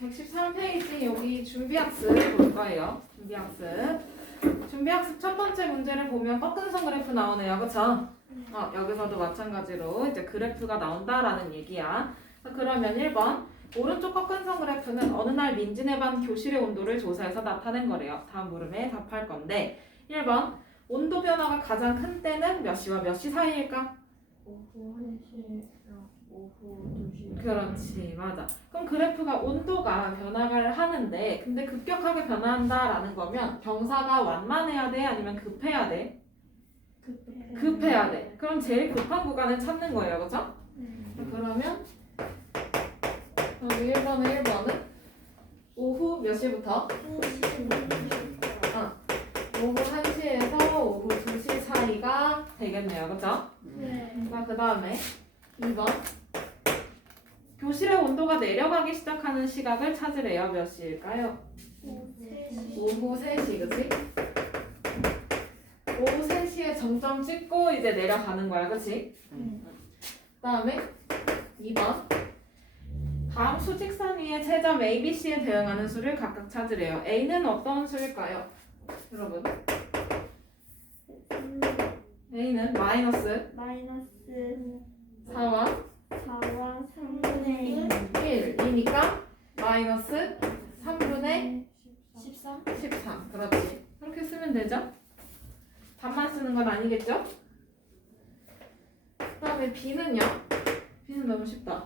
113페이지 여기 준비학습 볼 거예요. 준비학습 첫 번째 문제를 보면 꺾은선 그래프 나오네요. 그쵸? 여기서도 마찬가지로 이제 그래프가 나온다라는 얘기야. 그러면 1번 오른쪽 꺾은선 그래프는 어느 날 민지네 반 교실의 온도를 조사해서 나타낸 거래요. 다음 물음에 답할 건데 1번 온도 변화가 가장 큰 때는 몇 시와 몇 시 사이일까? 오후 1시랑 오후 2시. 그렇지, 맞아. 그럼 그래프가 온도가 변화를 하는데 근데 급격하게 변화한다라는 거면 경사가 완만해야 돼? 아니면 급해야 돼? 급해야 돼. 그럼 제일 급한 구간을 찾는 거예요. 그죠? 그러면 여기 1번은 오후 몇 시부터? 오후 1시에서 오후 2시 사이가 되겠네요. 그죠? 그 다음에 2번 교실의 온도가 내려가기 시작하는 시각을 찾으래요. 몇 시일까요? 오후 3시, 그치? 오후 3시에 정점 찍고 이제 내려가는 거야, 그치? 그 다음에 2번 다음 수직선 위의 채점 A, B, C에 대응하는 수를 각각 찾으래요. A는 어떤 수일까요? 여러분 A는 마이너스 4와 3분의 1이니까 마이너스 3분의 13. 13. 그렇지. 그렇게 쓰면 되죠? 반만 쓰는 건 아니겠죠? 그 다음에 B는요? B는 너무 쉽다.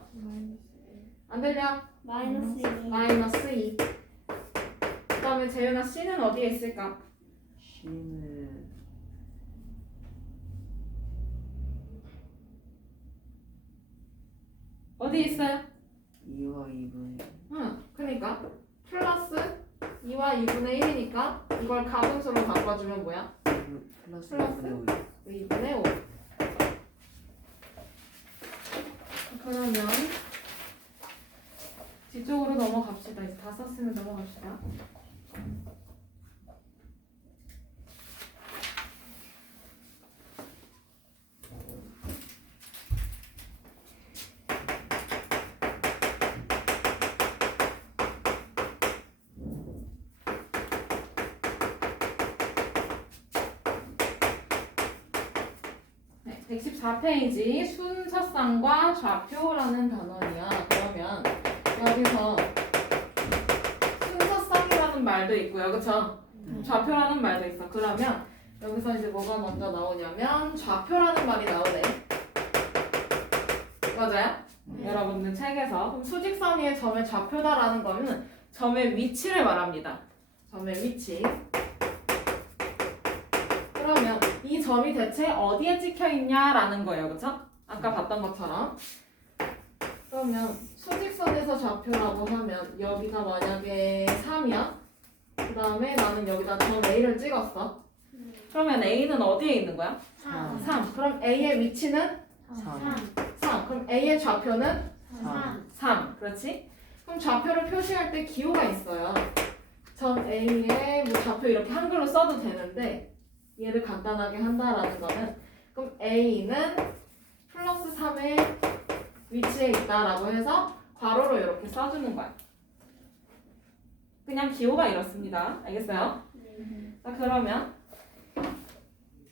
안 들려? 마이너스 2. 그 다음에 재윤아 C는 어디에 있을까? C는 어디 있어요? 2와 2분의 그러니까 플러스 2와 2분의 1이니까 이걸 가분수로 바꿔주면 뭐야? 플러스 2분의 5. 2분의 5. 그러면 뒤쪽으로 넘어갑시다. 이제 다 썼으면 넘어갑시다. 네, 114페이지 순서쌍과 좌표라는 단원이야. 그러면 여기서 순서쌍이라는 말도 있고요. 그쵸? 좌표라는 말도 있어. 그러면 여기서 이제 뭐가 먼저 나오냐면 좌표라는 말이 나오네. 맞아요? 여러분들 책에서 그럼 수직선 위의 점의 좌표다라는 거는 점의 위치를 말합니다. 점의 위치. 그러면 이 점이 대체 어디에 찍혀 있냐라는 거예요. 그쵸? 아까 봤던 것처럼. 그러면 수직선에서 좌표라고 하면 여기가 만약에 3이야. 그 다음에 나는 여기다 점 A를 찍었어. 그러면 A는 어디에 있는 거야? 3. 그럼 A의 위치는 3. 그럼 A의 좌표는 3. 그렇지? 그럼 좌표를 표시할 때 기호가 있어요. 점 A의 뭐 좌표 이렇게 한글로 써도 되는데 얘를 간단하게 한다라는 거는 그럼 A는 플러스 3의 위치에 있다라고 해서 괄호로 이렇게 써주는 거야. 그냥 기호가 이렇습니다. 알겠어요? 자, 그러면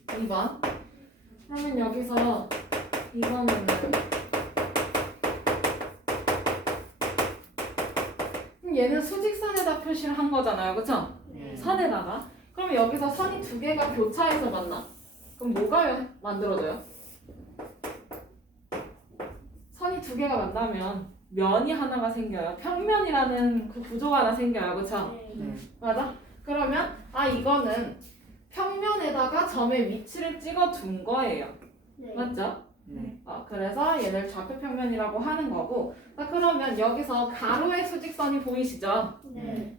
2번. 그러면 여기서 2번은 얘는 수직선에다 표시를 한 거잖아요. 그쵸? 선에다가. 그럼 여기서 선이 두 개가 교차해서 만나. 그럼 뭐가 만들어져요? 선이 두 개가 만나면 면이 하나가 생겨요. 평면이라는 그 구조가 하나 생겨요. 그쵸? 맞아? 그러면 이거는 평면에다가 점의 위치를 찍어 둔 거예요. 맞죠? 그래서 얘를 좌표평면이라고 하는 거고. 그러면 여기서 가로의 수직선이 보이시죠?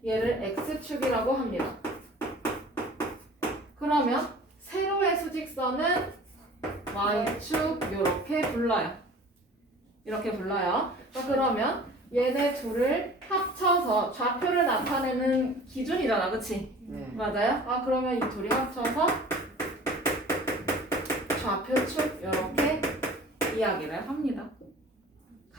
얘를 X축이라고 합니다. 그러면 세로의 수직선은 Y축 이렇게 불러요. 이렇게 불러요. 그러면 얘네 둘을 합쳐서 좌표를 나타내는 기준이잖아. 그치? 맞아요? 그러면 이 둘이 합쳐서 좌표축 이렇게 이야기를 합니다.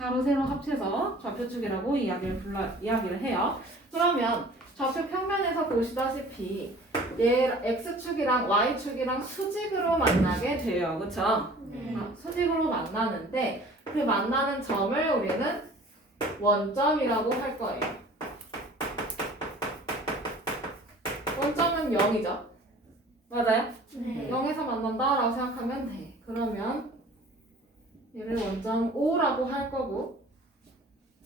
가로 세로 합쳐서 좌표축이라고 이야기를 해요. 그러면 좌표 평면에서 보시다시피 얘 x축이랑 y축이랑 수직으로 만나게 돼요. 그쵸? 네. 수직으로 만나는데 그 만나는 점을 우리는 원점이라고 할 거예요. 원점은 0이죠. 맞아요? 네. 0에서 만난다라고 생각하면 돼. 그러면 얘를 원점 O라고 할 거고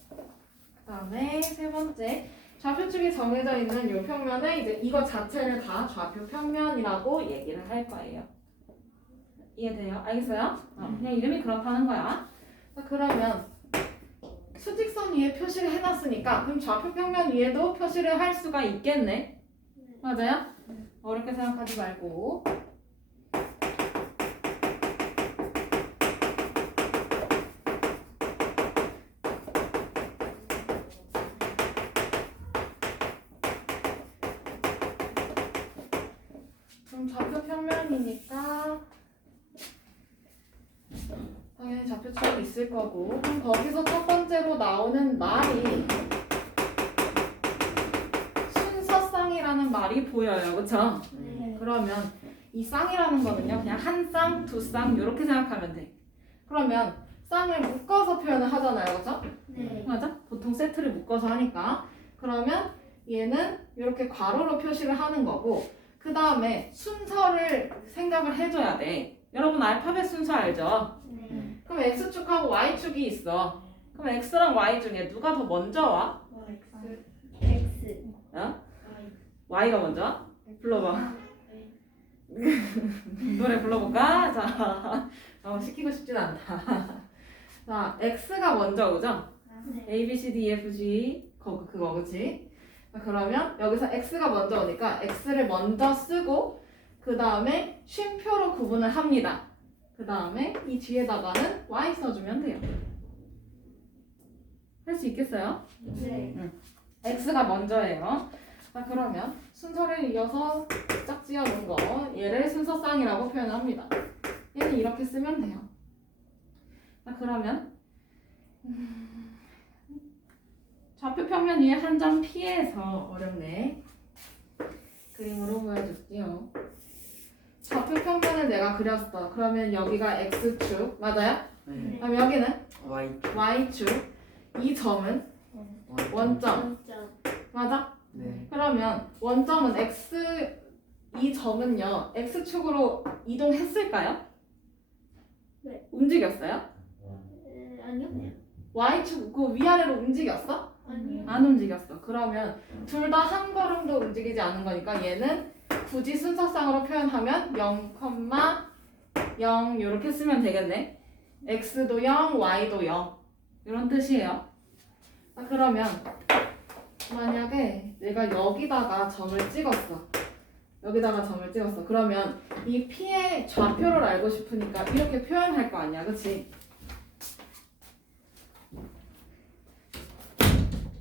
그 다음에 세 번째 좌표축이 정해져 있는 이 평면에 이제 이거 자체를 다 좌표 평면이라고 얘기를 할 거예요. 이해돼요? 알겠어요? 그냥 이름이 그렇다는 거야. 자, 그러면 수직선 위에 표시를 해놨으니까 그럼 좌표 평면 위에도 표시를 할 수가 있겠네. 맞아요? 어렵게 생각하지 말고. 그럼 좌표 평면이니까 당연히 좌표축이 있을 거고 그럼 거기서 첫 번째로 나오는 말이 순서쌍이라는 말이 보여요. 그쵸? 네. 그러면 이 쌍이라는 거는요 그냥 한 쌍, 두 쌍 이렇게 생각하면 돼. 그러면 쌍을 묶어서 표현을 하잖아요. 그쵸? 네. 맞아? 보통 세트를 묶어서 하니까 그러면 얘는 이렇게 괄호로 표시를 하는 거고 그 다음에 순서를 생각을 해줘야 돼. 여러분 알파벳 순서 알죠? 네. 그럼 X축하고 Y축이 있어. 그럼 X랑 Y 중에 누가 더 먼저 와? X. 어? Y가 먼저 와? 불러봐. 노래 불러볼까? 자, 시키고 싶진 않다. 자, X가 먼저 오죠? 네. A, B, C, D, E, F, G 그거 그치? 자, 그러면 여기서 X가 먼저 오니까 X를 먼저 쓰고 그 다음에 쉼표로 구분을 합니다. 그 다음에 이 뒤에다가는 Y 써주면 돼요. 할 수 있겠어요? 네. X가 먼저예요. 자, 그러면 순서를 이어서 짝지어 놓은 거 얘를 순서쌍이라고 표현합니다. 얘는 이렇게 쓰면 돼요. 자, 그러면 좌표 평면 위에 한 점 피해서 어렵네. 그림으로 보여줄게요. 좌표 평면을 내가 그렸어. 그러면 여기가 X축 맞아요? 네. 그럼 여기는 Y Y축. 이 점은 원점 원점. 맞아? 네. 그러면 원점은 X 이 점은요 X축으로 이동했을까요? 네. 움직였어요? 아니요. Y축 그 위아래로 움직였어? 아니요. 안 움직였어. 그러면 둘 다 한 걸음도 움직이지 않은 거니까 얘는 굳이 순서쌍으로 표현하면 0,0 이렇게 쓰면 되겠네. X도 0, Y도 0 이런 뜻이에요. 자, 그러면 만약에 내가 여기다가 점을 찍었어. 그러면 이 P의 좌표를 알고 싶으니까 이렇게 표현할 거 아니야. 그치?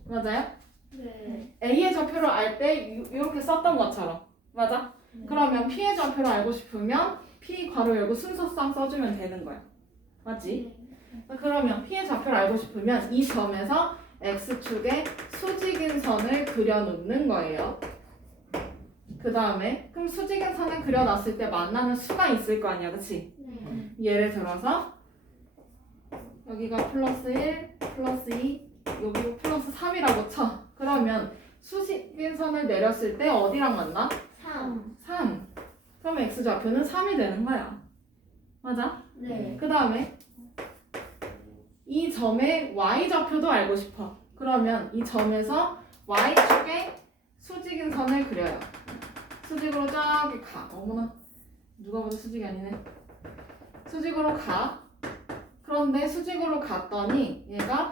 맞아요? 네. A의 좌표를 알 때 이렇게 썼던 것처럼 맞아? 그러면 P의 좌표를 알고 싶으면 P 괄호 열고 순서쌍 써주면 되는 거야. 맞지? 그러면 P의 좌표를 알고 싶으면 이 점에서 X축에 수직인 선을 그려놓는 거예요. 그 다음에 그럼 수직인 선을 그려놨을 때 만나는 수가 있을 거 아니야. 그치? 네. 예를 들어서 여기가 플러스 1, 플러스 2 여기 플러스 3이라고 쳐. 그러면 수직인 선을 내렸을 때 어디랑 만나? 3. 3. 그럼 X좌표는 3이 되는 거야. 맞아? 네. 그 다음에 이 점의 Y좌표도 알고 싶어. 그러면 이 점에서 Y축에 수직인 선을 그려요. 수직으로 저기 가. 어머나 누가 봐도 수직이 아니네. 수직으로 가. 그런데 수직으로 갔더니 얘가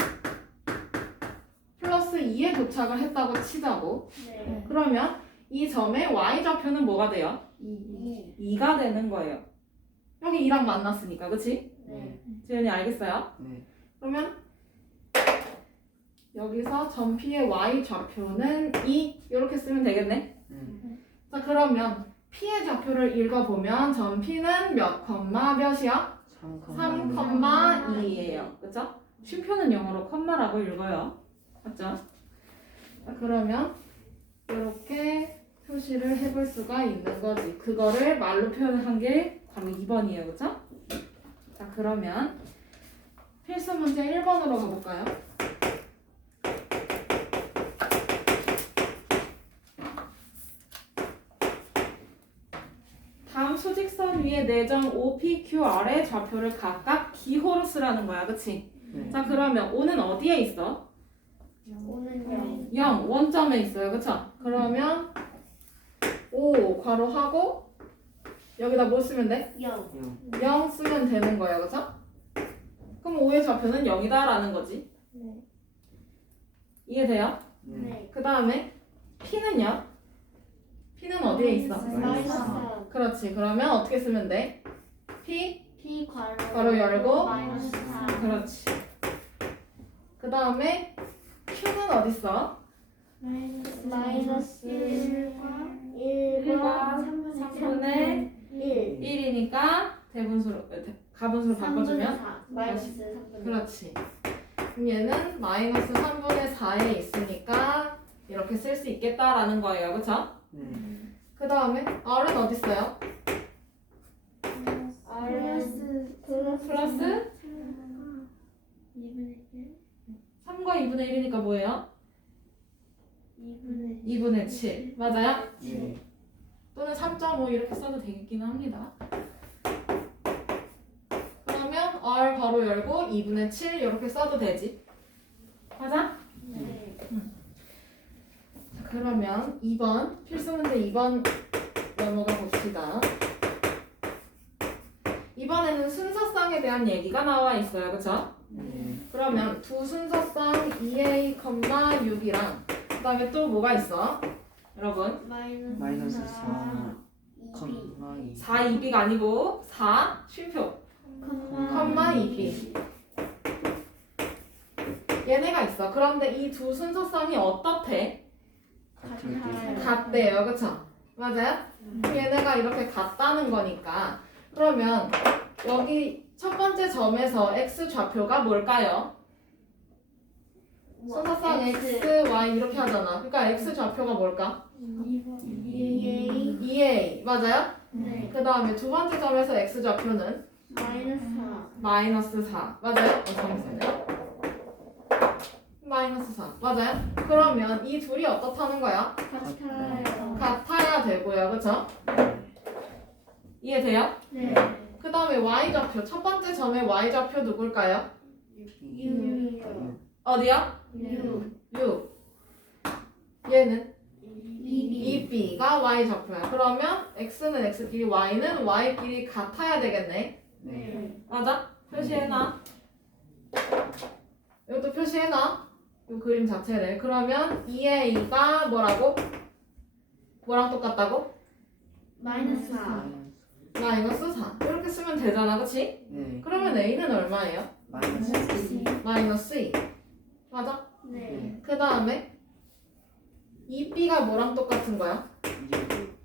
플러스 2에 도착을 했다고 치자고. 네. 그러면 이 점의 Y좌표는 뭐가 돼요? 2. 2가 되는 거예요. 여기 2랑 만났으니까, 그치? 네. 재현이 알겠어요? 네. 그러면 여기서 점 P의 Y좌표는 2 이렇게 쓰면 되겠네? 자, 그러면 P의 좌표를 읽어보면 점 P는 몇 컴마 몇이야? 3 컴마 2예요. 그쵸? 쉼표는 영어로 컴마라고 읽어요. 맞죠? 자, 그러면 이렇게 표시를 해볼 수가 있는 거지. 그거를 말로 표현한 게 바로 2번이에요. 그쵸? 자, 그러면 필수 문제 1번으로 가볼까요? 다음 수직선 위에 내점 OPQR의 좌표를 각각 기호로 쓰라는 거야. 그치? 네. 자, 그러면 O는 어디에 있어? 오는 0, 원점에 있어요. 그쵸? 그러면 5 괄호하고 여기다 뭐 쓰면 돼? 0. 0 쓰면 되는 거예요. 그쵸? 그럼 5의 좌표는 0이다 라는 거지. 네. 이해돼요? 네. 네. 그 다음에 P는요? P는 어디에 있어? 마이너스 그렇지. 그러면 어떻게 쓰면 돼? P? P 괄호 괄호 열고 마이너스 4. 그렇지. 그 다음에 Q는 어딨어? 마이너스 1과 1과 3분의 1. 1이니까 대분수로, 가분수로 바꿔주면 마이너스 3분의 그렇지. 그럼 얘는 마이너스 3분의 4에 있으니까 이렇게 쓸 수 있겠다라는 거예요. 그쵸? 네. 그 다음에 R은 어딨어요? 플러스 2분의 1. 3과 2분의 1이니까 뭐예요? 2분의 2분의 7. 맞아요? 네. 또는 3.5 이렇게 써도 되겠기는 합니다. 그러면 R 괄호 열고 2분의 7 이렇게 써도 되지. 맞아? 네. 자, 그러면 2번 필수 문제 2번 넘어가 봅시다. 이번에는 순서쌍에 대한 얘기가 나와 있어요. 그쵸? 네. 그러면 두 순서쌍 2a, 6이랑 그 다음에 또 뭐가 있어? 여러분 마이너스 4, 2B. 컴마 2. 4, 2b가 아니고 4 쉼표 컴마 2b 얘네가 있어. 그런데 이 두 순서쌍이 어떻대? 같대요. 그쵸? 맞아요? 얘네가 이렇게 같다는 거니까 그러면 여기 첫 번째 점에서 x 좌표가 뭘까요? 순서쌍 x, y 이렇게 하잖아. 그러니까 x 좌표가 뭘까? 2A 2a 맞아요? 네. 그 다음에 두 번째 점에서 x 좌표는 마이너스 4. 마이너스 4 맞아요? 잠시만요. 마이너스 4 맞아요? 그러면 이 둘이 어떻다는 거야? 같아요. 같아야 되고요. 그쵸? 이해돼요? 네. 그 다음에 y 좌표 첫 번째 점의 y 좌표 누굴까요? 6이요. 어디요? 6. 6 얘는 2B. 2b가 y 좌표야. 그러면 x는 x끼리 y는 y끼리 같아야 되겠네. 네. 맞아? 표시해놔. 이것도 표시해놔. 이 그림 자체를. 그러면 2a가 뭐라고? 뭐랑 똑같다고? 마이너스 4. 마이너스 4 이렇게 쓰면 되잖아. 그치? 네. 그러면 a는 얼마예요? 마이너스 2. 마이너스 2 맞아? 네. 그 다음에 2b가 뭐랑 똑같은 거야?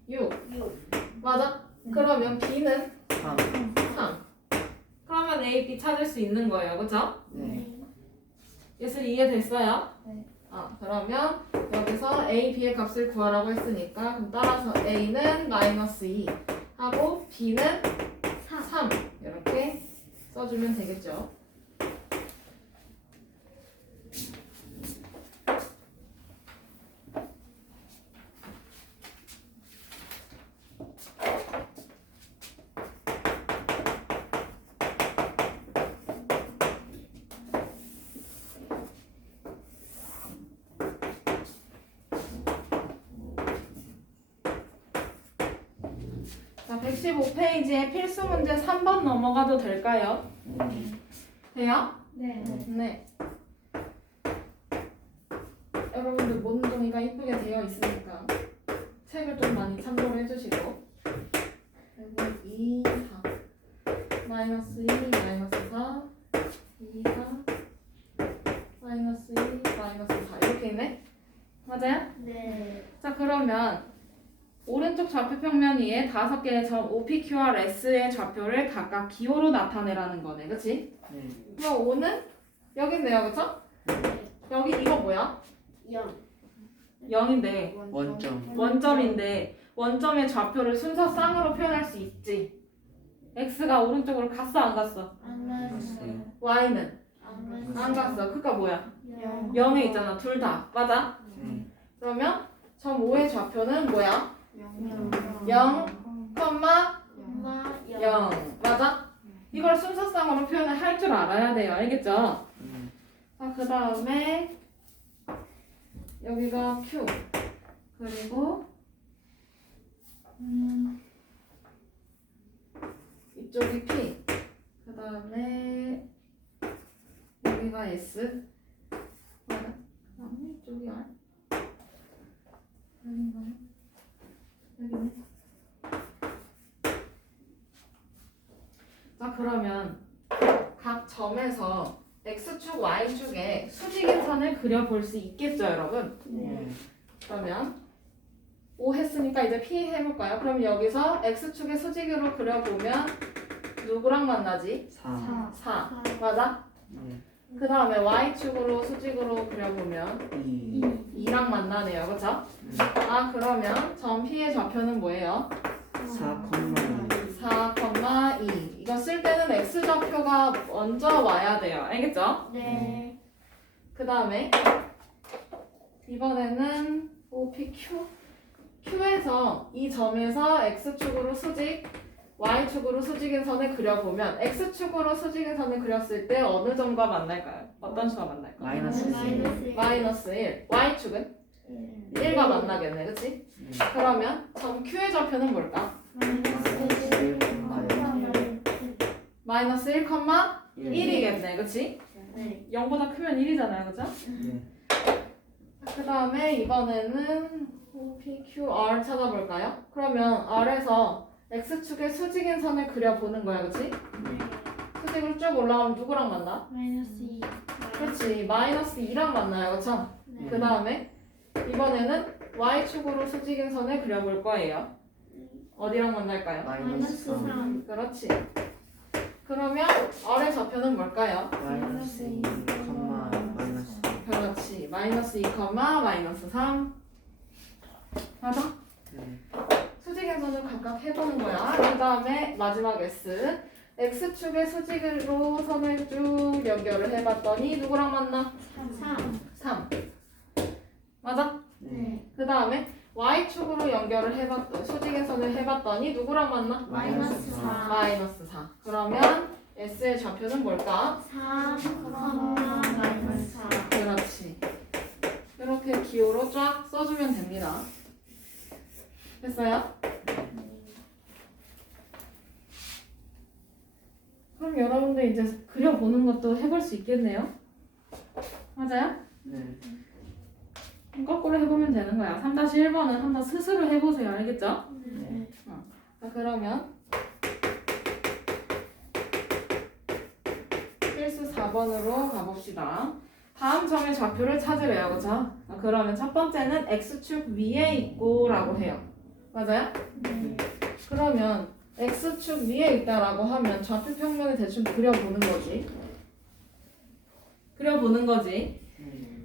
6 6. 맞아? 그러면 b는 3. 3 그러면 a, b 찾을 수 있는 거예요. 그쵸? 네. 예슬 이해됐어요? 네. 그러면 여기서 a, b의 값을 구하라고 했으니까 그럼 따라서 a는 마이너스 2 하고 b는 3 이렇게 써주면 되겠죠. 자, 115페이지에 필수 문제 3번 넘어가도 될까요? 돼요? 네. 네. 여러분들 모든 종이가 이쁘게 되어 있으니까 책을 좀 많이 참고를 해주시고 그리고 2, 4 마이너스 2, 마이너스 4 2, 4 마이너스 2, 마이너스 4 이렇게 있네? 맞아요? 네. 자 그러면 오른쪽 좌표 평면 위에 5개의 점 OPQRS의 좌표를 각각 기호로 나타내라는 거네. 그치? 네. 그럼 O는 여기 있네요, 그쵸? 여기 이거 뭐야? 0. 0인데 원점. 원점인데 원점의 좌표를 순서 쌍으로 표현할 수 있지. x가 오른쪽으로 갔어 안 갔어? 안 갔어요. y는 안 갔어. 그니까 뭐야? 0에 있잖아. 둘 다. 맞아? 네. 그러면 점 5의 좌표는 뭐야? 0, 컴마 0. 맞아? 이걸 순서쌍으로 표현을 할 줄 알아야 돼요. 알겠죠? 자, 그 다음에 여기가 q 그리고 이쪽이 p 그 다음에 여기가 s 맞아? 그 다음에 이쪽이 r 여긴가요? 여기네. 자, 그러면 각 점에서 x축, y축에 수직인 선을 그려볼 수 있겠죠, 여러분? 네. 그러면 5 했으니까 이제 p 해볼까요? 그럼 여기서 x축의 수직으로 그려보면 누구랑 만나지? 4. 4. 맞아? 네. 그 다음에 y축으로 수직으로 그려보면 2. 2랑 만나네요. 그쵸? 아, 그러면 점 p의 좌표는 뭐예요? 4,2. 4,2. 이거 쓸 때는 x좌표가 먼저 와야 돼요. 알겠죠? 네. 그 다음에 이번에는 OPQ Q에서 이 점에서 X축으로 수직 Y축으로 수직인 선을 그려보면 X축으로 수직인 선을 그렸을 때 어느 점과 만날까요? 어떤 수가 만날까요? 마이너스 1. 마이너스 1. Y축은 1과 만나겠네. 그치? 네. 그러면 점 Q의 좌표는 뭘까? 마이너스 1, 1이겠네. 그치? 네. 0보다 크면 1이잖아요. 그죠? 네. 그 다음에 이번에는 PQR 찾아볼까요? 그러면 R에서 X축의 수직인 선을 그려보는 거야, 그치? 수직을 쭉 올라가면 누구랑 만나? -2. 그렇지, 마이너스 2랑 만나요, 그쵸? 그 다음에 이번에는 Y축으로 수직인 선을 그려볼 거예요. 어디랑 만날까요? 마이너스 3. 그렇지. 그러면 R의 좌표는 뭘까요? 마이너스 2, 마이너스 3. 그렇지, 마이너스 2, 마이너스 3. 맞아? 네. 수직인 선을 각각 해보는 거야. 그 다음에 마지막 S. X축의 수직으로 선을 쭉 연결을 해봤더니 누구랑 만나? 3. 맞아? 네. 그 다음에 Y축으로 연결을 해봤더니 수직인 선을 해봤더니 누구랑 만나? 마이너스 4. 마이너스 4. 그러면 S의 좌표는 뭘까? 3, -4. 그렇지. 이렇게 기호로 쫙 써주면 됩니다. 됐어요? 그럼 여러분들 이제 그려보는 것도 해볼 수 있겠네요? 맞아요? 네. 그럼 거꾸로 해보면 되는 거야. 3-1번은 한번 스스로 해보세요. 알겠죠? 네. 자, 그러면 필수 4번으로 가봅시다. 다음 점의 좌표를 찾으래요. 그쵸? 그러면 첫 번째는 X축 위에 있고 라고 해요. 맞아요? 그러면 X축 위에 있다라고 하면 좌표 평면을 대충 그려보는 거지.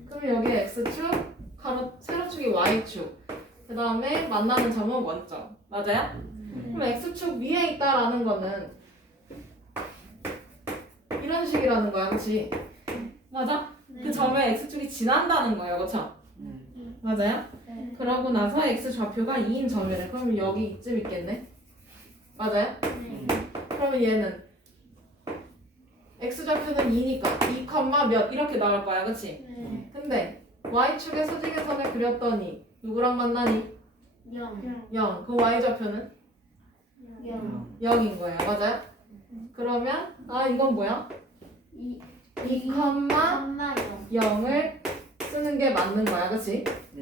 그럼 여기 X축, 세로축이 Y축. 그 다음에 만나는 점은 원점. 맞아요? 그럼 X축 위에 있다라는 거는 이런 식이라는 거야. 그치? 맞아? 그 점에 X축이 지난다는 거예요. 그쵸? 맞아요? 네. 그러고 나서 X 좌표가 2인 점이래. 그럼 여기 이쯤 있겠네? 맞아요? 그러면 얘는 X 좌표는 2니까 2, 몇 이렇게 나올 거야. 그치? 근데 Y축의 수직인 선을 그렸더니 누구랑 만나니? 0. 그럼 Y 좌표는 0인 거예요. 맞아요? 그러면 이건 뭐야? 2, 0을 쓰는 게 맞는 거야. 그치? 네.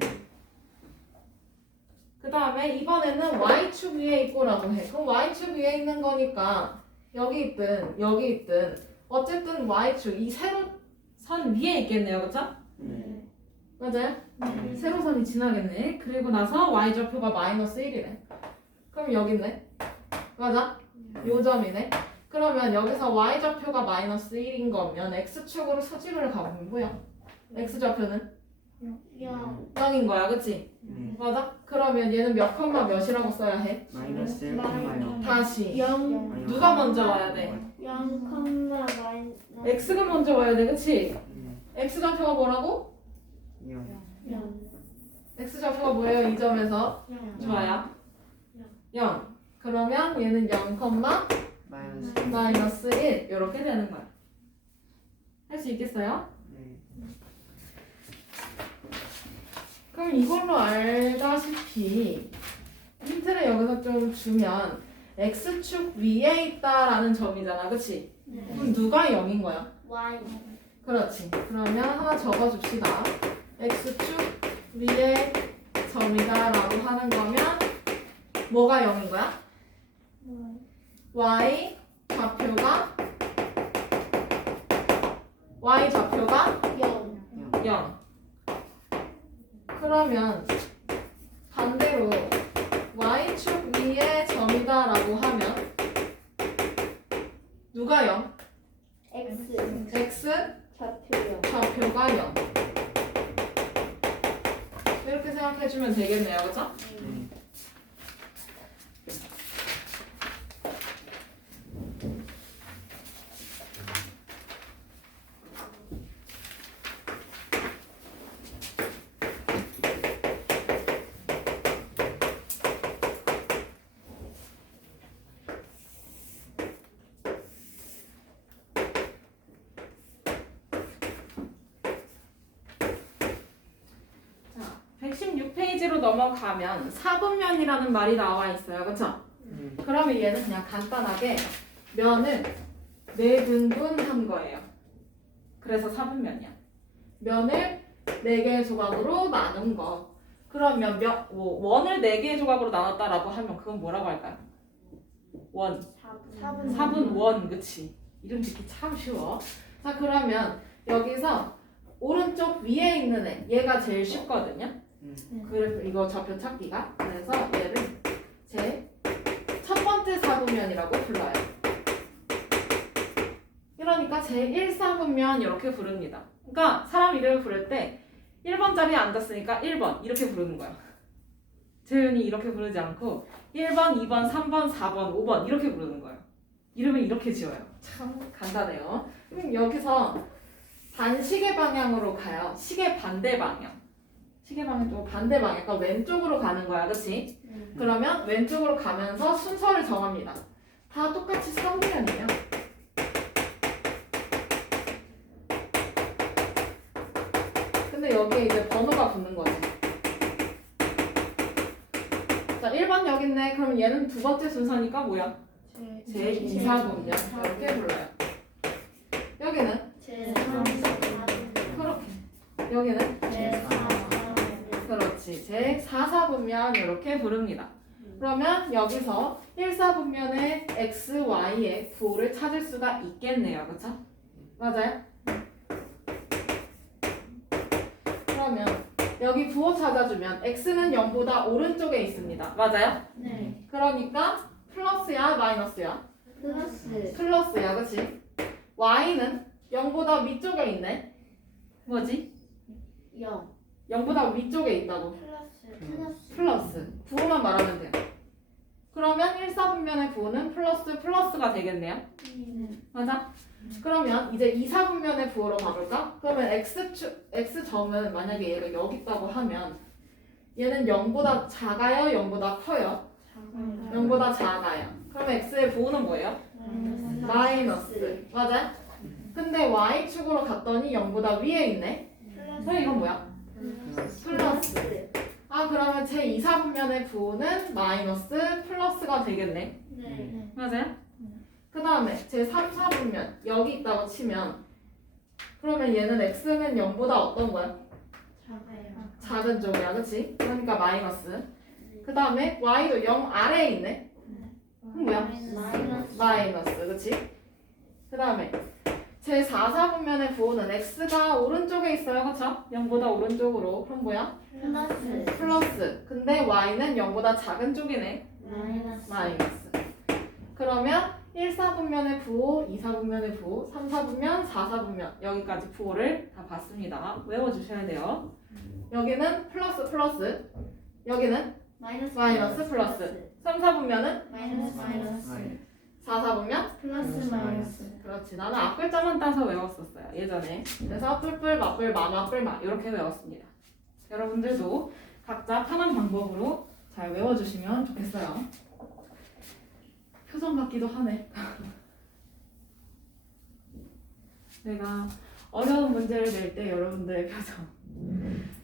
그 다음에 이번에는 Y축 위에 있고라고 해. 그럼 Y축 위에 있는 거니까 여기 있든 여기 있든 어쨌든 Y축 이 세로선 위에 있겠네요. 그쵸? 네. 맞아요? 세로선이 지나겠네. 그리고 나서 Y좌표가 -1이래. 그럼 여기 있네. 맞아? 요 점이네. 그러면 여기서 y좌표가 마이너스 1인 거면 x축으로 수직을 가보면 뭐야? x좌표는 0 0인 거야, 그치? 네. 맞아? 그러면 얘는 몇 컴마 몇이라고 써야 해? 마이너스 1,0. 다시 0 누가 먼저 와야 돼? 0 컴마 마이너스 x가 먼저 와야 돼, 그치? 네. x좌표가 뭐라고? 0. 0 x좌표가 뭐예요? 이 점에서? 좋아요. 0. 그러면 얘는 0, 마이너스 마이너스 1 이렇게 되는 거야. 할 수 있겠어요? 네. 그럼 이걸로 알다시피 힌트를 여기서 좀 주면 x축 위에 있다라는 점이잖아, 그치? 그럼 누가 0인 거야? Y 그렇지. 그러면 하나 적어줍시다. x축 위에 점이다라고 하는 거면 뭐가 0인 거야? y 좌표가 0 0. 그러면 반대로 y축 위에 점이다라고 하면 누가 0? X x 좌표 좌표가 0. 이렇게 생각해주면 되겠네요, 그죠? 네. 자, 116페이지로 넘어가면 사분면이라는 말이 나와 있어요, 그쵸? 네. 그러면 얘는 그냥 간단하게 면을 4등분한 거예요. 그래서 사분면이야. 면을 4개의 조각으로 나눈 거. 그러면 원을 4개의 조각으로 나눴다라고 하면 그건 뭐라고 할까요? 원. 4분 4분 원, 그치? 이름 짓기 참 쉬워. 자, 그러면 여기서 오른쪽 위에 있는 애, 얘가 제일 쉽거든요. 그래서 이거 좌표 찾기가. 그래서 얘를 제 첫 번째 사분면이라고 불러요. 그러니까 제 1사분면 이렇게 부릅니다. 그러니까 사람 이름을 부를 때 1번 자리에 앉았으니까 1번 이렇게 부르는 거야. 재윤이 이렇게 부르지 않고 1번, 2번, 3번, 4번, 5번 이렇게 부르는 거예요. 이름을 이렇게 지어요. 참 간단해요. 그럼 여기서 반시계 방향으로 가요. 시계 반대 방향. 시계 방향 또 반대 방향. 그러니까 왼쪽으로 가는 거야, 그렇지? 그러면 왼쪽으로 가면서 순서를 정합니다. 다 똑같이 사분면이에요. 근데 여기에 이제 번호가 붙는 거지. 자, 1번 여기 있네. 그럼 얘는 두 번째 순서니까 뭐야? 제 2사분면. 이렇게 불러요. 여기는 제 3사분 그렇게. 여기는 제 4사분 그렇지. 제 4사분면 이렇게 부릅니다. 그러면 여기서 1사분면의 x, y의 부호를 찾을 수가 있겠네요. 그쵸? 맞아요? 그러면 여기 부호 찾아주면 x는 0보다 오른쪽에 있습니다. 맞아요? 네 그러니까 플러스야 마이너스야? 플러스 플러스야, 그치? y는 0보다 위쪽에 있네. 뭐지? 0 0보다 위쪽에 있다고. 플러스 플러스. 부호만 말하면 돼요. 그러면 1사분면의 부호는 플러스가 되겠네요. 맞아? 그러면 이제 2사분면의 부호로 가볼까? 그러면 x점은 만약에 얘가 여기 있다고 하면 얘는 0보다 작아요? 0보다 커요? 0보다 작아요. 그럼 x의 부호는 뭐예요? 마이너스. 맞아요? 근데 y축으로 갔더니 0보다 위에 있네? 그럼 이건 뭐야? 플러스. 아, 그러면 제 2사분면의 부호는 마이너스 플러스가 되겠네. 네 맞아요? 그 다음에 제 3사분면 여기 있다고 치면 그러면 얘는 x는 0보다 어떤 거야? 작아요 작은 쪽이야, 그치? 그러니까 마이너스. 그 다음에 y도 0 아래에 있네. 그럼 뭐야? 마이너스, 그치? 그 다음에 제 4사분면의 부호는 x가 오른쪽에 있어요, 그쵸? 0보다 오른쪽으로. 그럼 뭐야? 플러스 플러스. 근데 y는 0보다 작은 쪽이네. 마이너스 마이너스. 그러면 1, 4분면의 부호, 2, 4분면의 부호, 3, 4분면, 4, 4분면 여기까지 부호를 다 봤습니다. 외워주셔야 돼요. 여기는 플러스 플러스, 여기는 마이너스 마이너스 플러스. 3, 4분면은 마이너스 마이너스 4, 4분면 플러스 마이너스. 그렇지. 나는 앞글자만 따서 외웠었어요. 예전에. 그래서 뿔뿔, 맞뿔, 마마뿔, 마 이렇게 외웠습니다. 여러분들도 각자 편한 방법으로 잘 외워주시면 좋겠어요. 표정 같기도 하네. 내가 어려운 문제를 낼 때 여러분들의 표정,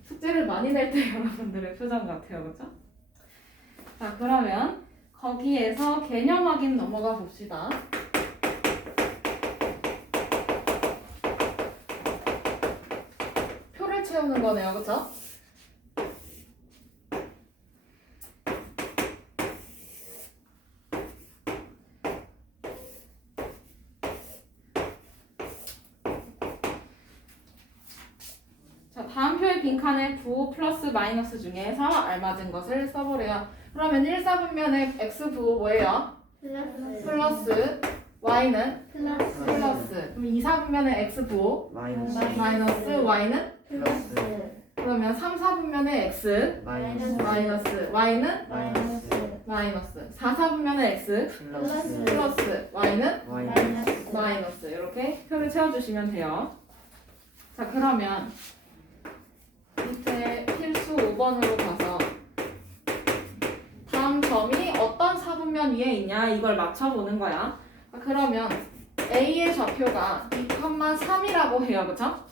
숙제를 많이 낼 때 여러분들의 표정 같아요. 그죠? 자, 그러면 거기에서 개념 확인 넘어가 봅시다. 표를 채우는 거네요. 그죠? 자, 다음 표의 빈칸에 부호 플러스 마이너스 중에서 알맞은 것을 써보래요. 그러면 1, 4분면의 x 부호 뭐예요? 플러스 y는 플러스 플러스. 그럼 2, 4분면의 x 부호 마이너스 마이너스 y는 플러스 그러면 3, 4분면의 x 마이너스 마이너스 y는 마이너스 마이너스 4, 4분면의 x 플러스 플러스 y는 마이너스 마이너스 이렇게 표를 채워주시면 돼요. 자, 그러면 밑에 필수 5번으로 가서 다음 점이 어떤 4분면 위에 있냐 이걸 맞춰보는 거야. 그러면 A의 좌표가 2,3이라고 해요. 그쵸?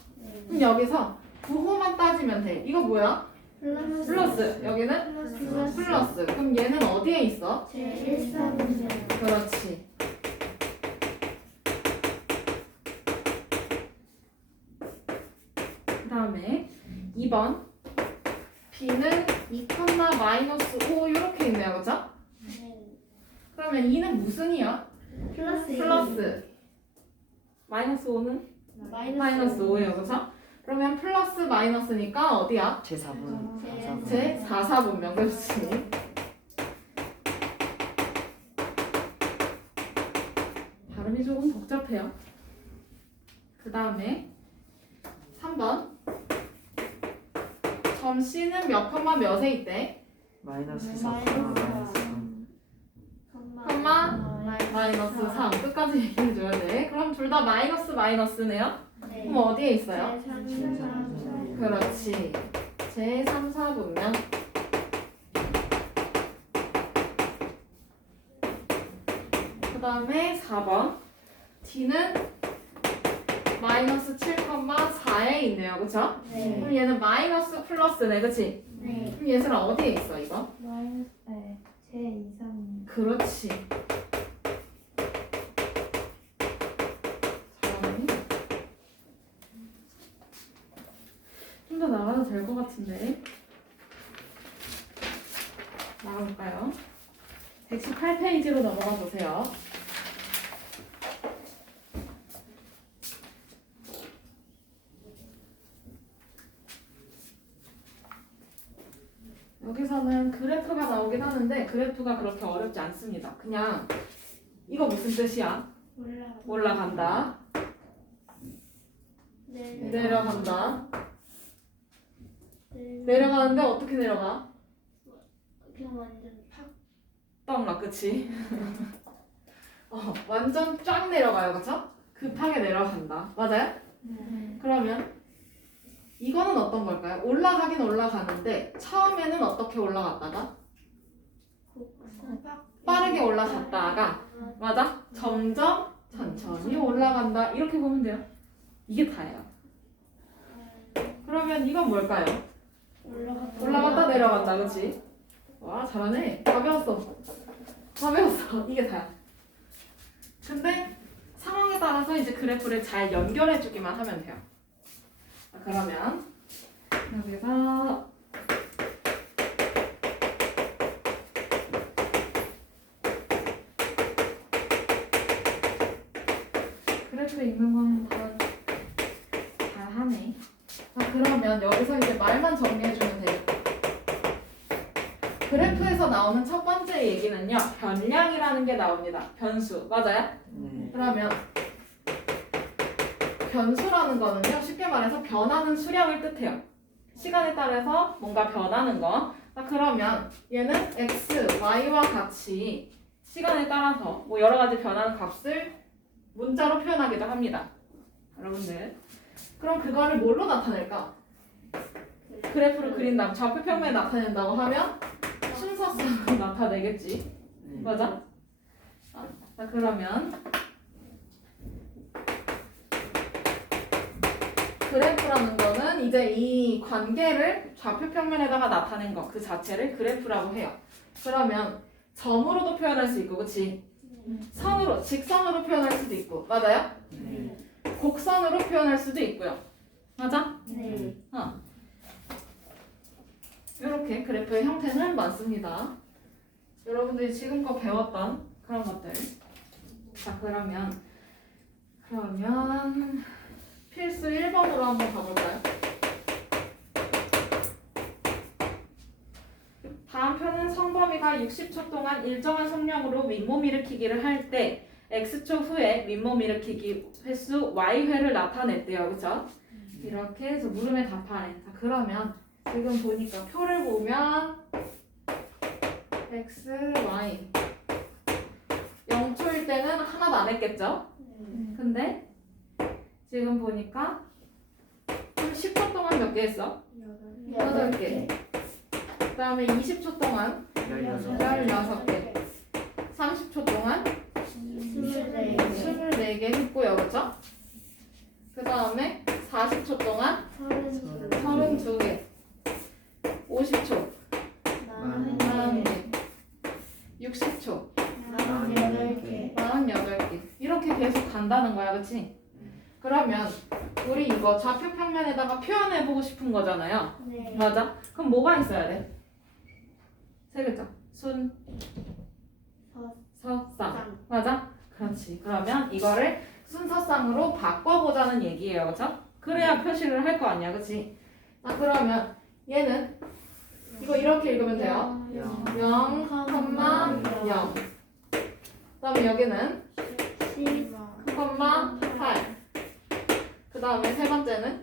그럼 여기서 부호만 따지면 돼. 이거 뭐야? 플러스. 여기는 플러스. 그럼 얘는 어디에 있어? 제1사분면 그렇지. 그 다음에 2번 B는 2, 마이너스 5 이렇게 있네요. 그쵸? 그러면 2는 무슨 이야? 플러스. 마이너스 5는? 마이너스 5예요. 그쵸? 그러면 플러스 마이너스니까 어디야? 제 4분 제 4, 4분면. 그렇지. 발음이 조금 복잡해요. 그 다음에 3번 점 C는 몇 컴마 몇에 있대? 마이너스 4 마이너스 3 컴마 마이너스 3 끝까지 얘기해줘야 돼. 그럼 둘 다 마이너스 마이너스네요. 그럼 어디에 있어요? 그렇지. 제 3, 4분면. 그 다음에 4번 D는 마이너스 7,4에 있네요. 그쵸? 그럼 얘는 마이너스 플러스네. 그치? 그럼 얘들아 어디에 있어 이거? 제 이상 그렇지. 잘하네. 좀 더 나가도 될 것 같은데. 나가볼까요? 118페이지로 넘어가 보세요. 여기서는 그래프가 나오긴 하는데 그래프가 그렇게 어렵지 않습니다. 그냥 이거 무슨 뜻이야? 올라간다. 내려간다. 내려가는데 어떻게 내려가? 그냥 완전 팍 떡락 그치? 완전 쫙 내려가요. 그쵸? 급하게 내려간다. 맞아요? 그러면 이거는 어떤 걸까요? 올라가긴 올라가는데 처음에는 어떻게 올라갔다가 빠르게 올라갔다가 맞아? 점점 천천히 올라간다 이렇게 보면 돼요. 이게 다예요. 그러면 이건 뭘까요? 올라갔다 내려간다. 그치? 와 잘하네. 다 배웠어. 다 배웠어. 이게 다야. 근데 상황에 따라서 이제 그래프를 잘 연결해주기만 하면 돼요. 자, 그러면 여기서 그래프 읽는 거는 잘 하네. 자, 그러면 여기서 이제 말만 정리해주면 되겠다. 그래프에서 나오는 첫 번째 얘기는요. 변량이라는 게 나옵니다. 변수. 맞아요? 네. 그러면 변수라는 거는요. 쉽게 말해서 변하는 수량을 뜻해요. 시간에 따라서 뭔가 변하는 거. 그러면 얘는 x, y와 같이 시간에 따라서 뭐 여러 가지 변하는 값을 문자로 표현하기도 합니다. 여러분들. 그럼 그거를 뭘로 나타낼까? 그래프를 그린 다음 좌표 평면에 나타낸다고 하면 순서상으로 나타내겠지. 네. 맞아? 자, 그러면 그래프라는 거는 이제 이 관계를 좌표 평면에다가 나타낸 거 그 자체를 그래프라고 해요. 그러면 점으로도 표현할 수 있고, 그치? 선으로, 직선으로 표현할 수도 있고, 맞아요? 네. 곡선으로 표현할 수도 있고요. 맞아? 네. 이렇게 그래프의 형태는 많습니다. 여러분들이 지금껏 배웠던 그런 것들. 자, 그러면 필수 1번으로 한번 가볼까요? 다음 표는 성범위가 60초 동안 일정한 속력으로 윗몸 일으키기를 할 때 X초 후에 윗몸 일으키기 횟수 Y회를 나타냈대요. 그쵸? 이렇게 해서 물음에 답하래. 자, 그러면 지금 보니까 표를 보면 X, Y 0초일 때는 하나도 안 했겠죠? 근데 지금 보니까 10초 동안 몇 개 했어? 8개. 그 다음에 20초 동안 16개. 30초 동안 24개 했고요. 그쵸? 그 다음에 40초 동안 32개. 50초 40개. 60초 48개. 이렇게 계속 간다는 거야. 그치? 그러면 우리 이거 좌표 평면에다가 표현해보고 싶은 거잖아요. 맞아? 그럼 뭐가 있어야 돼? 세 글자. 순, 서, 쌍. 맞아? 그렇지. 그러면 이거를 순서쌍으로 바꿔보자는 얘기예요. 그쵸? 그래야 표시를 할 거 아니야. 그치? 자, 그러면 얘는 이거 이렇게 읽으면 돼요. 0, 0. 그 다음에 여기는 8. 그 다음에 세 번째는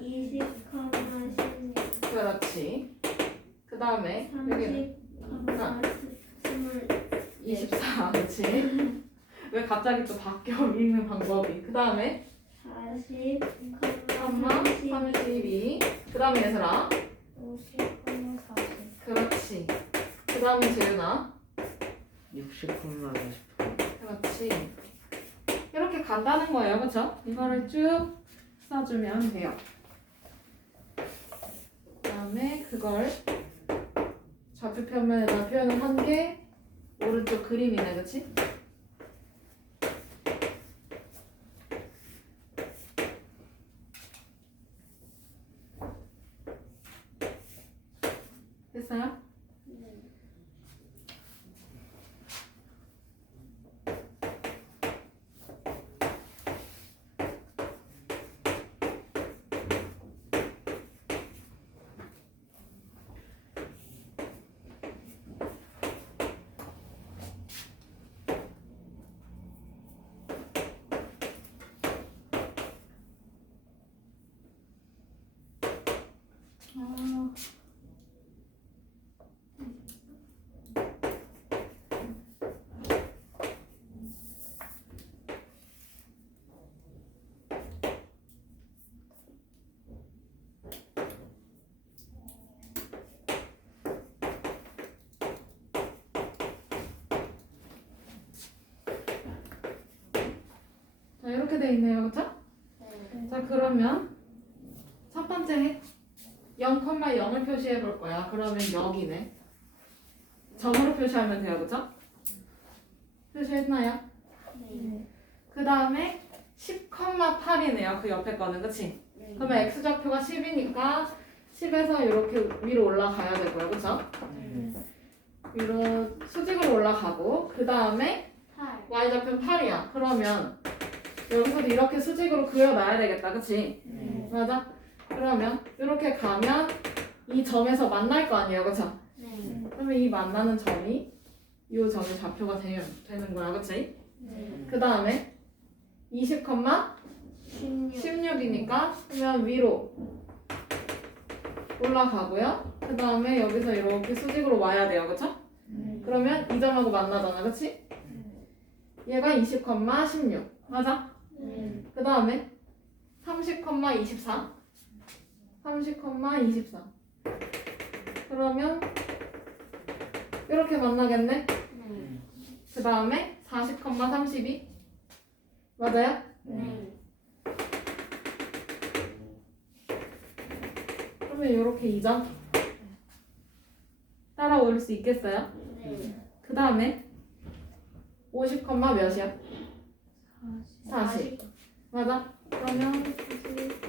그렇지. 그 다음에 여기는 24. 그렇지. 왜 갑자기 또 바뀌어 읽는 방법이. 그 다음에 32. 그 다음에 얘들아. 그렇지. 그 다음에 재윤아. 60분 그렇지. 이렇게 간다는 거예요. 그쵸? 이거를 쭉 써주면 돼요. 그 다음에 그걸 좌표 평면에다 표현을 한 게 오른쪽 그림이네. 그치? 됐어요? 자, 이렇게 돼 있네요. 그쵸? 자, 그러면 첫 번째 0,0을 표시해 볼 거야. 그러면 여기네. 점으로 표시하면 돼요. 그쵸? 표시했나요? 그 다음에 10,8이네요. 그 옆에 거는. 그치? 그러면 x좌표가 10이니까 10에서 이렇게 위로 올라가야 되고요. 그쵸? 위로 수직으로 올라가고 그 다음에 y좌표는 8이야. 그러면 여기서도 이렇게 수직으로 그려놔야 되겠다. 그치? 맞아? 그러면 이렇게 가면 이 점에서 만날 거 아니에요. 그쵸? 그러면 이 만나는 점이 이 점의 좌표가 되는 거야, 그치? 네. 그 다음에 20, 16이니까 그러면 위로 올라가고요. 그 다음에 여기서 이렇게 수직으로 와야 돼요, 그쵸? 그러면 이 점하고 만나잖아, 그치? 얘가 20, 16 맞아? 네. 그 다음에 30, 24 30, 24 그러면 이렇게 만나겠네? 네. 그 다음에 40, 32 맞아요? 네. 그러면 이렇게 2점 따라올 수 있겠어요? 네. 그 다음에 50, 몇이야? 40 맞아? 그러면 40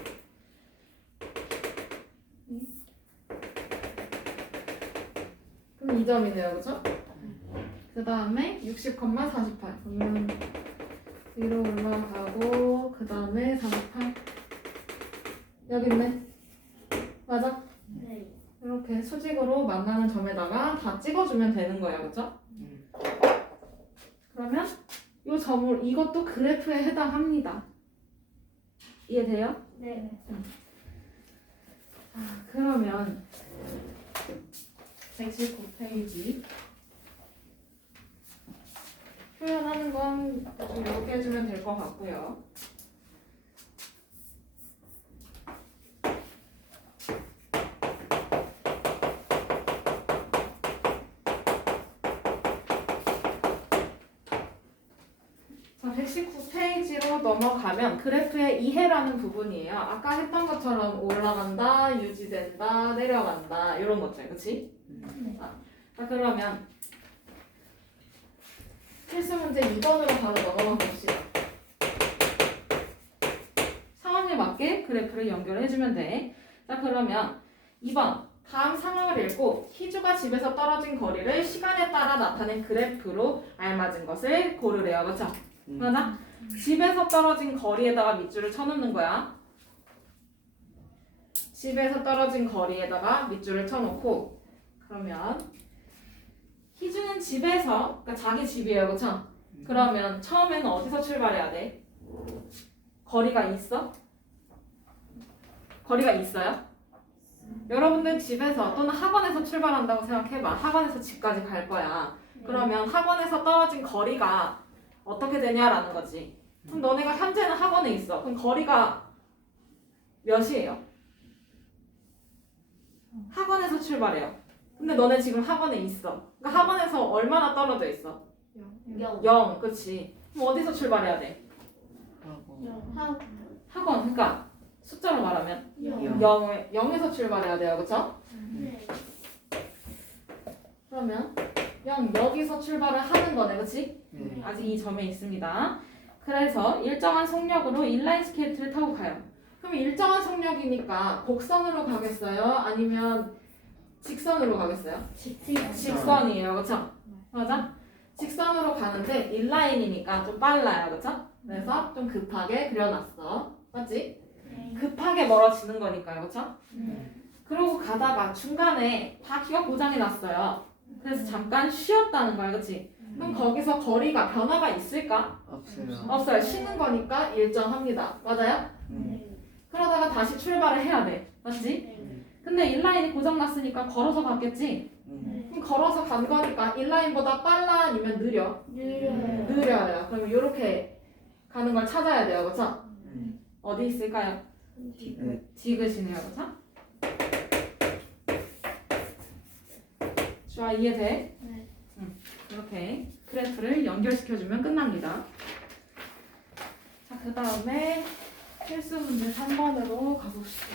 그럼 2점이네요, 그쵸? 그 다음에 60, 48 그러면 위로 올라가고 그 다음에 48 여기 있네 맞아? 네. 이렇게 수직으로 만나는 점에다가 다 찍어주면 되는 거예요, 그쵸? 그러면 이 점을 이것도 그래프에 해당합니다. 이해돼요? 네. 그러면 119페이지 표현하는 건 좀 이렇게 해주면 될 것 같고요. 자, 119페이지로 넘어가면 그래프의 이해라는 부분이에요. 아까 했던 것처럼 올라간다, 유지된다, 내려간다 이런 것들, 그치? 자, 그러면 필수 문제 2번으로 바로 넘어가 봅시다. 상황에 맞게 그래프를 연결해주면 돼. 자, 그러면 2번 다음 상황을 읽고 희주가 집에서 떨어진 거리를 시간에 따라 나타낸 그래프로 알맞은 것을 고르래요. 그렇죠? 맞아? 집에서 떨어진 거리에다가 밑줄을 쳐놓는 거야. 집에서 떨어진 거리에다가 밑줄을 쳐놓고 그러면 희주는 집에서 그러니까 자기 집이에요, 그렇죠? 그러면 처음에는 어디서 출발해야 돼? 거리가 있어? 거리가 있어요? 여러분들 집에서 또는 학원에서 출발한다고 생각해봐. 학원에서 집까지 갈 거야. 그러면 학원에서 떨어진 거리가 어떻게 되냐라는 거지. 그럼 너네가 현재는 학원에 있어. 그럼 거리가 몇이에요? 학원에서 출발해요. 근데 너네 지금 학원에 있어. 그러니까 학원에서 얼마나 떨어져 있어? 0, 그치. 그럼 어디서 출발해야 돼? 학원, 그러니까 숫자로 말하면 0에서 출발해야 돼요, 그쵸? 네. 그러면 0, 여기서 출발을 하는 거네, 그치? 아직 이 점에 있습니다. 그래서 일정한 속력으로 인라인 스케이트를 타고 가요. 그럼 일정한 속력이니까 곡선으로 가겠어요? 아니면 직선으로 가겠어요? 직선이에요, 그쵸? 맞아? 직선으로 가는데 인라인이니까 좀 빨라요, 그쵸? 그래서 좀 급하게 그려놨어. 맞지? 급하게 멀어지는 거니까요, 그쵸? 그러고 가다가 중간에 바퀴가 고장이 났어요. 그래서 잠깐 쉬었다는 거야, 그치? 그럼 거기서 거리가 변화가 있을까? 없어요. 없어요. 쉬는 거니까 일정합니다. 맞아요? 그러다가 다시 출발을 해야 돼. 맞지? 근데 인라인이 고장났으니까 걸어서 갔겠지? 그럼 걸어서 간 거니까 인라인보다 빨라 아니면 느려? 느려요. 그러면 이렇게 가는 걸 찾아야 돼요. 그쵸? 어디 있을까요? 디귿이네요. 그쵸? 좋아, 이해돼? 네. 이렇게 그래프를 연결시켜주면 끝납니다. 자, 그 다음에 필수 문제 3번으로 가봅시다.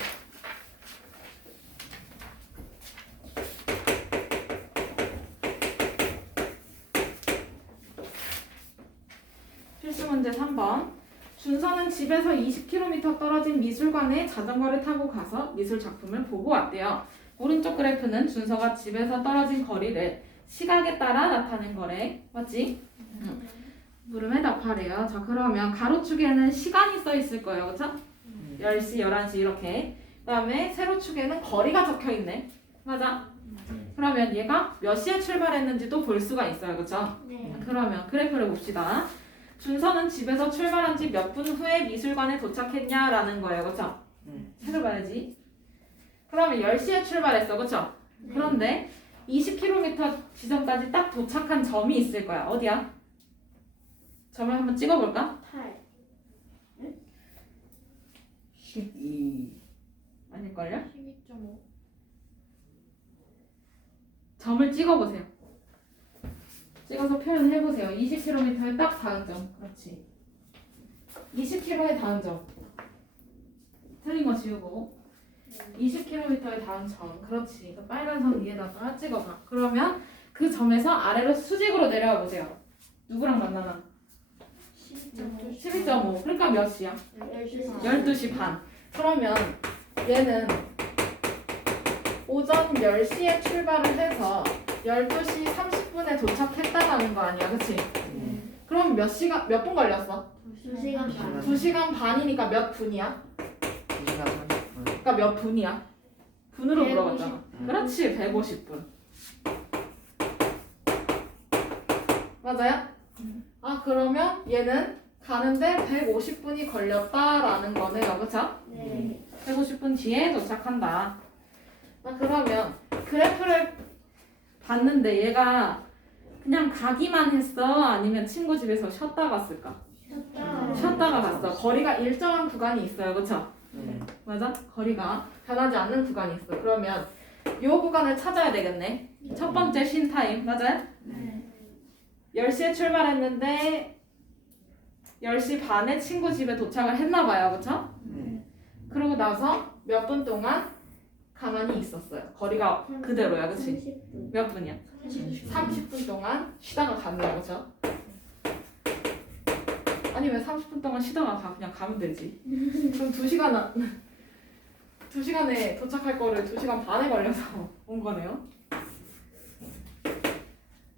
필수 문제 3번. 준서는 집에서 20km 떨어진 미술관에 자전거를 타고 가서 미술 작품을 보고 왔대요. 오른쪽 그래프는 준서가 집에서 떨어진 거리를 시각에 따라 나타낸 거래. 맞지? 물음에 답하래요. 자, 그러면 가로축에는 시간이 써 있을 거예요. 그쵸? 10시, 11시 이렇게. 그 다음에 세로축에는 거리가 적혀 있네. 맞아? 그러면 얘가 몇 시에 출발했는지도 볼 수가 있어요. 그쵸? 네. 그러면 그래프를 봅시다. 준서는 집에서 출발한 지 몇 분 후에 미술관에 도착했냐라는 거예요. 그쵸? 찾아봐야지. 그러면 10시에 출발했어. 그쵸? 그런데 20km 지점까지 딱 도착한 점이 있을 거야. 어디야? 점을 한번 찍어볼까? 8. 12. 아닐걸요? 12.5. 점을 찍어보세요. 찍어서 표현해보세요. 20km에 딱 닿은 점. 그렇지. 20km에 닿은 점. 틀린 거 지우고. 20km에 닿은 점. 그렇지. 그 빨간 선 위에다가 찍어봐. 그러면 그 점에서 아래로 수직으로 내려와 보세요. 누구랑 만나나? 12.5. 그러니까 몇 시야? 12시 반. 그러면 얘는 오전 10시에 출발을 해서 12시 30분에 도착했다라는 거 아니야, 그치? 그럼 몇 분 걸렸어? 2시간 반. 2시간 반이니까 몇 분이야? 2시간 30분. 그러니까 몇 분이야? 분으로 150 물어봤잖아. 그렇지, 150분. 맞아요? 아, 그러면 얘는 가는데 150분이 걸렸다라는 거네요, 그쵸? 네. 150분 뒤에 도착한다. 아, 그러면 그래프를 봤는데 얘가 그냥 가기만 했어? 아니면 친구 집에서 쉬었다 갔을까? 쉬었다가 갔어. 거리가 일정한 구간이 있어요. 그쵸? 네. 맞아? 거리가 변하지 않는 구간이 있어. 그러면 요 구간을 찾아야 되겠네. 첫 번째 쉰 타임. 맞아요? 네. 10시에 출발했는데 10시 반에 친구 집에 도착을 했나 봐요. 그쵸? 네. 그러고 나서 몇 분 동안 가만히 있었어요. 거리가 그대로야. 그치? 30분. 몇 분이야? 30분 동안 쉬다가 갔네요. 그쵸? 아니 왜 30분 동안 쉬다가 그냥 가면 되지? 그럼 2시간에 도착할 거를 2시간 반에 걸려서 온 거네요.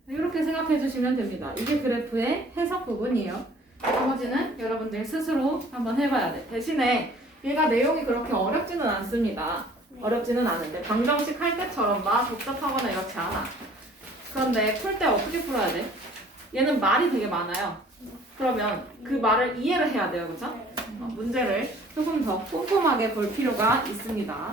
이렇게 생각해 주시면 됩니다. 이게 그래프의 해석 부분이에요. 나머지는 여러분들 스스로 한번 해봐야 돼. 대신에 얘가 내용이 그렇게 어렵지는 않습니다. 어렵지는 않은데 방정식 할 때처럼 막 복잡하거나 이렇지 않아. 그런데 풀 때 어떻게 풀어야 돼? 얘는 말이 되게 많아요. 그러면 그 말을 이해를 해야 돼요. 그쵸? 문제를 조금 더 꼼꼼하게 볼 필요가 있습니다.